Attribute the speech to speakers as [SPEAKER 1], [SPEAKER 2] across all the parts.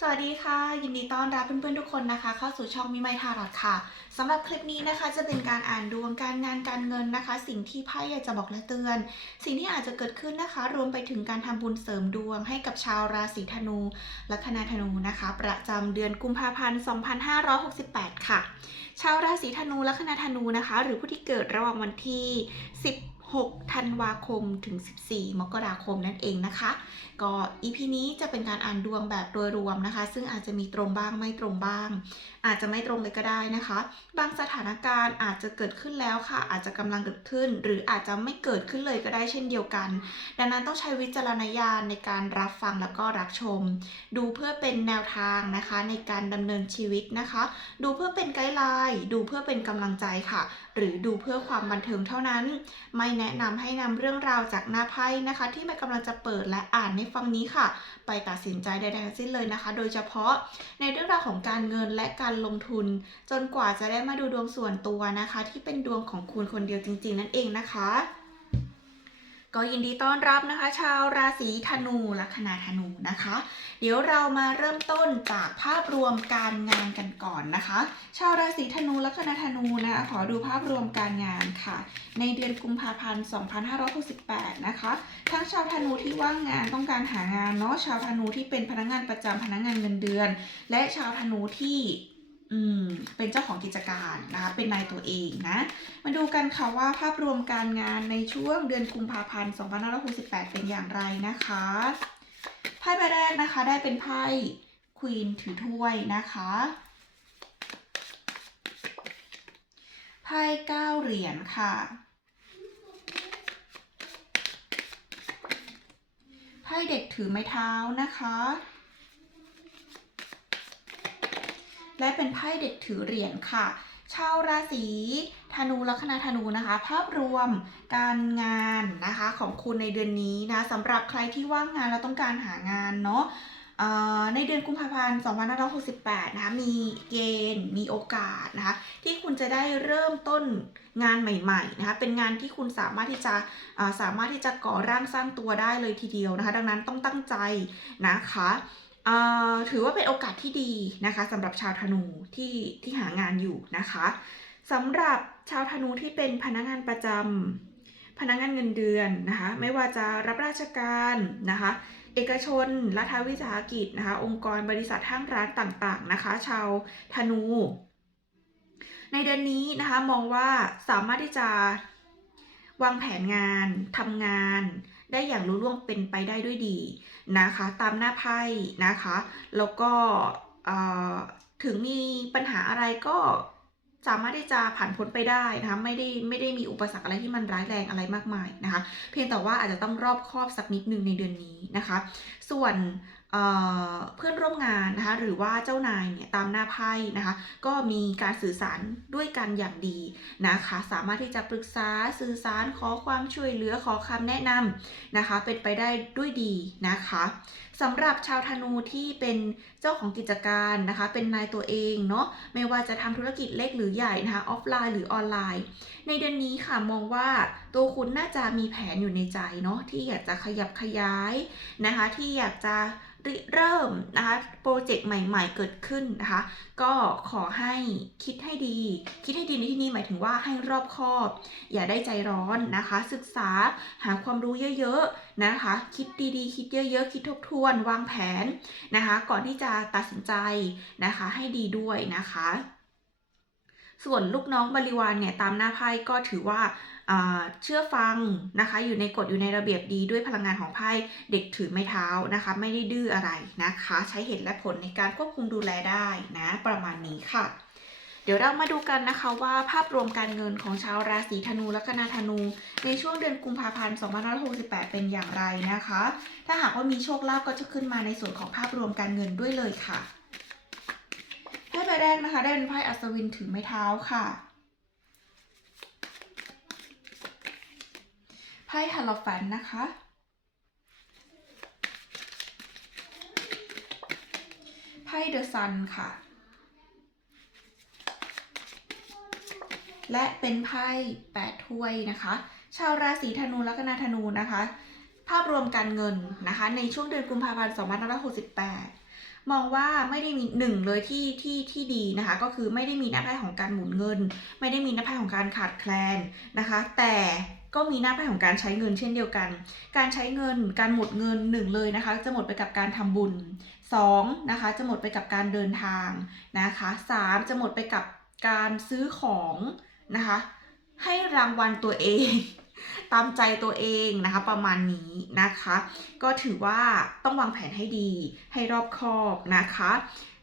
[SPEAKER 1] สวัสดีค่ะ ยินดีต้อนรับเพื่อนๆทุกคนนะคะ เข้าสู่ช่องมิไมทารอดค่ะสำหรับคลิปนี้นะคะจะเป็นการอ่านดวงการงานการเงินนะคะ สิ่งที่ไพ่อยากจะบอกและเตือน สิ่งที่อาจจะเกิดขึ้นนะคะ รวมไปถึงการทำบุญเสริมดวงให้กับชาวราศีธนูและคณะธนูนะคะ ประจำเดือนกุมภาพันธ์ 2568 ค่ะ ชาวราศีธนูและคณะธนูนะคะ หรือผู้ที่เกิดระหว่างวันที่ 6 ธันวาคมถึง 14 มกราคมนั่นเองนะคะ ก็ EP นี้จะเป็นการอ่านดวงแบบโดยรวมนะคะ ซึ่งอาจจะมีตรงบ้างไม่ตรงบ้าง อาจจะไม่ตรงเลยก็ได้นะคะ บางสถานการณ์อาจจะเกิดขึ้นแล้วค่ะ อาจจะกำลังเกิดขึ้น หรืออาจจะไม่เกิดขึ้นเลยก็ได้เช่นเดียวกัน ดังนั้นต้องใช้วิจารณญาณในการรับฟังแล้วก็รับชม ดูเพื่อเป็นแนวทางนะคะในการดำเนินชีวิตนะคะ ดูเพื่อเป็นไกด์ไลน์ ดูเพื่อเป็นกำลังใจค่ะ หรือดูเพื่อความบันเทิงเท่านั้น ไม่แนะนำให้นำเรื่องราวจากหน้าไพ่นะคะ ที่ไม่กำลังจะเปิดและอ่านในฟังนี้ค่ะ ไปตัดสินใจใดๆทั้งสิ้นเลยนะคะ โดยเฉพาะในเรื่องราวของการเงินและการลงทุน จนกว่าจะได้มาดูดวงส่วนตัวนะคะ ที่เป็นดวงของคุณคนเดียวจริง ๆ นั่นเองนะคะ ก็ยินดีต้อนรับนะคะ ชาวราศีธนูละคณะธนูนะคะ เดี๋ยวเรามาเริ่มต้นจากภาพรวมการงานกันก่อนนะคะ ชาวราศีธนูละคณะธนูนะคะขอดูภาพรวมการงานค่ะ ในเดือนกุมภาพันธ์ 2568 นะคะ ทั้งชาวธนูที่ว่างงานต้องการหางานเนาะชาวธนูที่เป็นพนักงานประจำพนักงานเงินเดือน และชาวธนูที่ อืมเป็นเจ้าของกิจการนะคะ เป็นนายตัวเองนะ มาดูกันค่ะว่าภาพรวมการงานในช่วงเดือนกุมภาพันธ์ 2568 เป็นอย่างไรนะคะ ไพ่ใบแรกนะคะได้เป็นไพ่ควีนถือถ้วยนะคะ ไพ่เก้าเหรียญค่ะ ไพ่เด็กถือไม้เท้านะคะ และเป็นไพ่เด็กถือเหรียญค่ะ ชาวราศีธนูลัคนาธนูนะคะ ภาพรวมการงานนะคะของคุณในเดือนนี้นะสำหรับใครที่ว่างงานแล้วต้องการหางานเนาะในเดือนกุมภาพันธ์ 2568 นะคะ มีเกณฑ์ มีโอกาสนะคะ ที่คุณจะได้เริ่มต้นงานใหม่ๆนะคะ เป็นงานที่คุณสามารถที่จะสามารถที่จะก่อร่างสร้างตัวได้เลยทีเดียวนะคะ ดังนั้นต้องตั้งใจนะคะ ถือว่าเป็นโอกาสที่ดีนะคะสำหรับชาวธนูที่ที่หางานอยู่นะคะสำหรับชาวธนูที่เป็นพนักงานประจำพนักงานเงินเดือนนะคะไม่ว่าจะรับราชการนะคะเอกชน รัฐวิสาหกิจนะคะ องค์กรบริษัทห้างร้านต่างๆนะคะ ชาวธนู ในเดือนนี้นะคะมองว่าสามารถที่จะวางแผนงานทำงาน ได้อย่างรู้ล่วงเป็นไปได้ด้วยดีนะคะ ตามหน้าไพ่นะคะ แล้วก็เอ่อถึงมีปัญหาอะไรก็สามารถที่จะผ่านพ้นไปได้นะคะไม่ได้ไม่ได้มีอุปสรรคอะไรที่มันร้ายแรงอะไรมากมายนะคะ เพียงแต่ว่าอาจจะต้องรอบคอบสักนิดนึงในเดือนนี้นะคะ ส่วน เพื่อนร่วมงานนะคะหรือว่าเจ้านายเนี่ยตามหน้าไพ่นะคะก็มีการสื่อสารด้วยกันอย่างดีนะคะสามารถที่จะปรึกษาสื่อสารขอความช่วยเหลือขอคำแนะนำนะคะเป็นไปได้ด้วยดีนะคะสำหรับชาวธนูที่เป็นเจ้าของกิจการนะคะเป็นนายตัวเองเนาะไม่ว่าจะทำธุรกิจเล็กหรือใหญ่นะคะออฟไลน์หรือออนไลน์ ในเดือนนี้ค่ะมองว่า ตัวคุณน่าจะมีแผนอยู่ในใจเนาะที่อยากจะขยับขยายนะคะ ที่อยากจะเริ่มนะคะโปรเจกต์ใหม่ ๆ เกิดขึ้นนะคะ ก็ขอให้คิดให้ดี คิดให้ดีในที่นี้หมายถึงว่าให้รอบคอบ อย่าได้ใจร้อนนะคะ ศึกษาหาความรู้เยอะๆนะคะ คิดดีๆ คิดเยอะๆ คิดทบทวน วางแผนนะคะ ก่อนที่จะตัดสินใจนะคะ ให้ดีด้วยนะคะ ส่วนลูกน้องบริวารเนี่ยตามหน้าไพ่ก็ถือว่าเชื่อฟังนะคะ อยู่ในกฎอยู่ในระเบียบดีด้วยพลังงานของไพ่เด็กถือไม้เท้านะคะ ไม่ได้ดื้ออะไรนะคะ ใช้เหตุและผลในการควบคุมดูแลได้นะประมาณนี้ค่ะเดี๋ยวเรามาดูกันนะคะว่าภาพรวมการเงินของชาวราศีธนูและคณะธนู ในช่วงเดือนกุมภาพันธ์2568 เป็นอย่างไรนะคะ ถ้าหากว่ามีโชคลาภก็จะขึ้นมาในส่วนของภาพรวมการเงินด้วยเลยค่ะ ไพ่ใบแรกนะคะ ได้เป็นไพ่อัศวินถือไม้เท้าค่ะไพ่ฮาโลแฟนนะคะ ไพ่เดอะซันค่ะ และเป็นไพ่แปดถ้วยนะคะ ชาวราศีธนูและคณะธนูนะคะ ภาพรวมการเงินนะคะ ในช่วงเดือนกุมภาพันธ์2568 มองว่าไม่ได้มีหนึ่งเลยที่ที่ที่ดีนะคะ ก็คือไม่ได้มีหน้าไพ่ของการหมุนเงิน ไม่ได้มีหน้าไพ่ของการขาดแคลนนะคะ แต่ก็มีหน้าไพ่ของการใช้เงินเช่นเดียวกัน การใช้เงิน การหมดเงินหนึ่งเลยนะคะ จะหมดไปกับการทำบุญสองนะคะ จะหมดไปกับการเดินทางนะคะสามจะหมดไปกับการซื้อของนะคะ ให้รางวัลตัวเอง ตามใจตัวเองนะคะ ประมาณนี้นะคะ ก็ถือว่าต้องวางแผนให้ดีให้รอบคอบนะคะ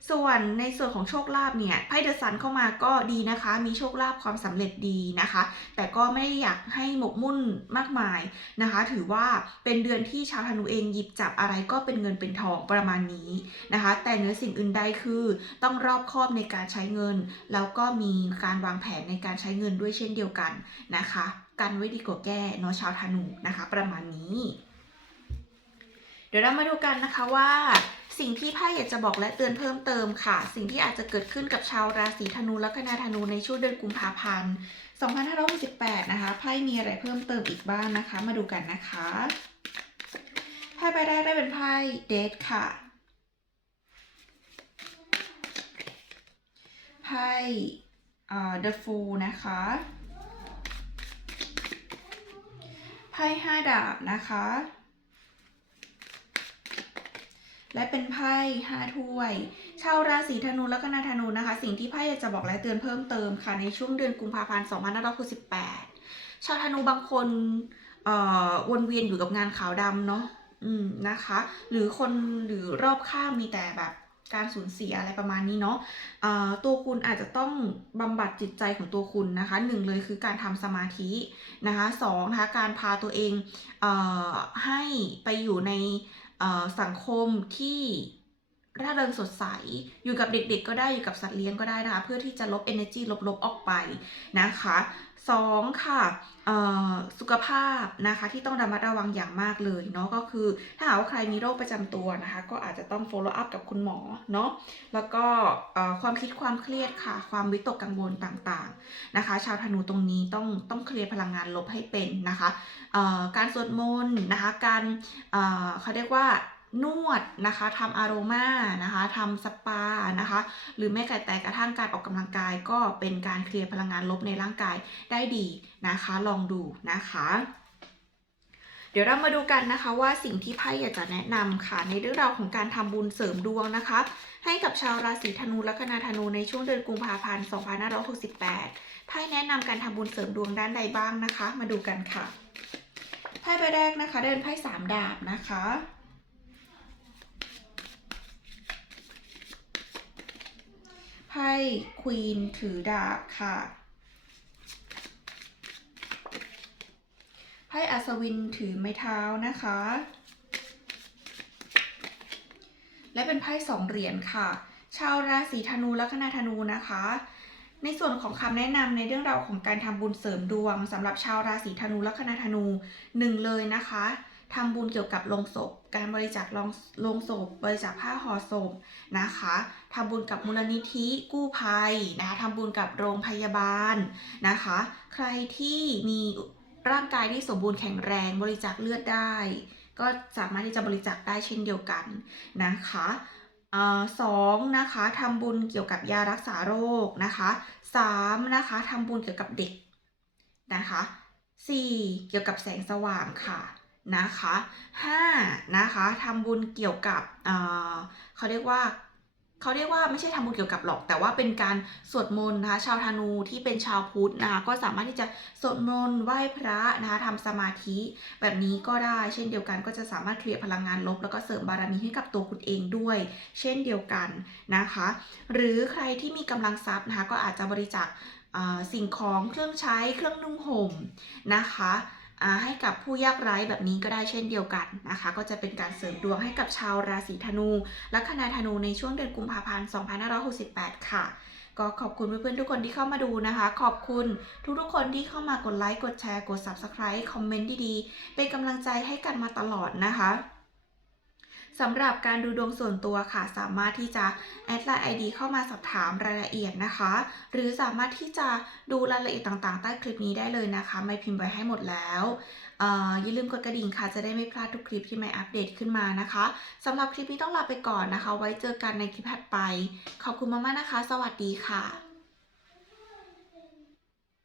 [SPEAKER 1] ส่วนในส่วนของโชคลาภเนี่ยไพ่เดอะซันเข้ามาก็ดีนะคะ มีโชคลาภความสำเร็จดีนะคะ แต่ก็ไม่ได้อยากให้หมกมุ่นมากมายนะคะ ถือว่าเป็นเดือนที่ชาวธนูเองหยิบจับอะไรก็เป็นเงินเป็นทองประมาณนี้นะคะ แต่เนื้อสิ่งอื่นใดคือต้องรอบคอบในการใช้เงิน แล้วก็มีการวางแผนในการใช้เงินด้วยเช่นเดียวกันนะคะ กันไว้ดีกว่าแก้เนาะชาวธนูนะคะ ประมาณนี้ เดี๋ยวเรามาดูกันนะคะว่า สิ่งที่ไพ่อยากจะบอกและเตือนเพิ่มเติมค่ะ สิ่งที่อาจจะเกิดขึ้นกับชาวราศีธนูและคณาธนูในช่วงเดือนกุมภาพันธ์2568นะคะไพ่มีอะไรเพิ่มเติมอีกบ้างนะคะ มาดูกันนะคะไพ่ใบแรกได้เป็นไพ่เดทค่ะไพ่เอ่อ The Fool นะคะ ไพ่ห้าดาบนะคะ และเป็นไพ่ห้าถ้วย ชาวราศีธนูและก็นาธนูนะคะ สิ่งที่ไพ่อยากจะบอกและเตือนเพิ่มเติมค่ะในช่วงเดือนกุมภาพันธ์2568 ชาวธนูบางคนวนเวียนอยู่กับงานขาวดำเนาะอืมนะคะ หรือคนหรือรอบข้างมีแต่แบบ การสูญเสียอะไรประมาณนี้เนาะเอ่อตัวคุณอาจจะต้องบำบัดจิตใจของตัวคุณนะคะหนึ่งเลยคือการทำสมาธินะคะสองนะคะการพาตัวเองอให้ไปอยู่ในสังคมที่ร่าเริงสดใส อยู่กับเด็กๆ ก็ได้ อยู่กับสัตว์เลี้ยงก็ได้นะคะ เพื่อที่จะลบ energy ลบๆ ออกไปนะคะ สองค่ะเอ่อสุขภาพนะคะที่ต้องระมัดระวังอย่างมากเลยเนาะก็คือถ้าหากว่าใครมีโรคประจำตัวนะคะ ก็อาจจะต้อง follow up กับคุณหมอเนาะแล้วก็เอ่อความคิดความเครียดค่ะ ความวิตกกังวลต่างๆนะคะ ชาวธนูตรงนี้ต้องต้องเคลียร์พลังงานลบให้เป็นนะคะเอ่อการสวดมนต์นะคะการเอ่อเขาเรียกว่า นวดนะคะทำอารมานะคะทำสปานะคะ หรือแม้แต่กระทั่งการออกกำลังกายก็เป็นการเคลียร์พลังงานลบในร่างกายได้ดีนะคะ ลองดูนะคะเดี๋ยวเรามาดูกันนะคะว่าสิ่งที่ไพ่อยากจะแนะนำค่ะ ในเรื่องราวของการทำบุญเสริมดวงนะคะ ให้กับชาวราศีธนูและคณาธนูในช่วงเดือนกุมภาพันธ์ 2568 ไพ่แนะนำการทำบุญเสริมดวงด้านใดบ้างนะคะ มาดูกันค่ะ ไพ่ใบแรกนะคะ เดินไพ่สามดาบนะคะ ไพ่ควีนถือดาบค่ะ ไพ่อัศวินถือไม้เท้านะคะ และเป็นไพ่สองเหรียญค่ะ ชาวราศีธนูและคณาธนูนะคะ ในส่วนของคำแนะนำในเรื่องราวของการทำบุญเสริมดวงสำหรับชาวราศีธนูและคณาธนูหนึ่งเลยนะคะ ทำบุญเกี่ยวกับโลงศพ การบริจาคโลงโลงศพ บริจาคผ้าห่อศพนะคะทำบุญกับมูลนิธิกู้ภัยนะคะทำบุญกับโรงพยาบาลนะคะ ใครที่มีร่างกายที่สมบูรณ์แข็งแรงบริจาคเลือดได้ ก็สามารถที่จะบริจาคได้เช่นเดียวกันนะคะอสองนะคะทำบุญเกี่ยวกับยารักษาโรคนะคะสามนะคะทำบุญเกี่ยวกับเด็กนะคะสี่เกี่ยวกับแสงสว่างค่ะ นะคะห้านะคะทำบุญเกี่ยวกับเเขาเรียกว่าเขาเรียกว่าไม่ใช่ทำบุญเกี่ยวกับหรอก แต่ว่าเป็นการสวดมนต์นะคะชาวธนูที่เป็นชาวพุทธนะคะก็สามารถที่จะสวดมนต์ไหว้พระนะคะทำสมาธิ แบบนี้ก็ได้เช่นเดียวกันก็จะสามารถเคลียร์พลังงานลบ แล้วก็เสริมบารมีให้กับตัวคุณเองด้วย เช่นเดียวกันนะคะ หรือใครที่มีกำลังทรัพย์นะคะก็อาจจะบริจาคสิ่งของเครื่องใช้เครื่องนุ่งห่มนะคะ ให้กับผู้ยากไร้แบบนี้ก็ได้เช่นเดียวกันนะคะ ก็จะเป็นการเสริมดวงให้กับชาวราศีธนู และคณาธนูในช่วงเดือนกุมภาพันธ์ 2568 ค่ะ ก็ขอบคุณเพื่อนๆทุกคนที่เข้ามาดูนะคะ ขอบคุณทุกๆคนที่เข้ามากดไลค์กดแชร์กด Subscribe คอมเมนต์ดีๆ เป็นกำลังใจให้กันมาตลอดนะคะ สำหรับการดูดวงส่วนตัวค่ะ สามารถที่จะแอดไลน์ ID เข้ามาสอบถามรายละเอียดนะคะ หรือสามารถที่จะดูรายละเอียดต่างๆ ใต้คลิปนี้ได้เลยนะคะ ไม่พิมพ์ไว้ให้หมดแล้วอย่าลืมกดกระดิ่งค่ะ จะได้ไม่พลาดทุกคลิปที่ใหม่อัปเดตขึ้นมานะคะสำหรับคลิปนี้ต้องลาไปก่อนนะคะ ไว้เจอกันในคลิปถัดไป ขอบคุณมากๆนะคะ สวัสดีค่ะ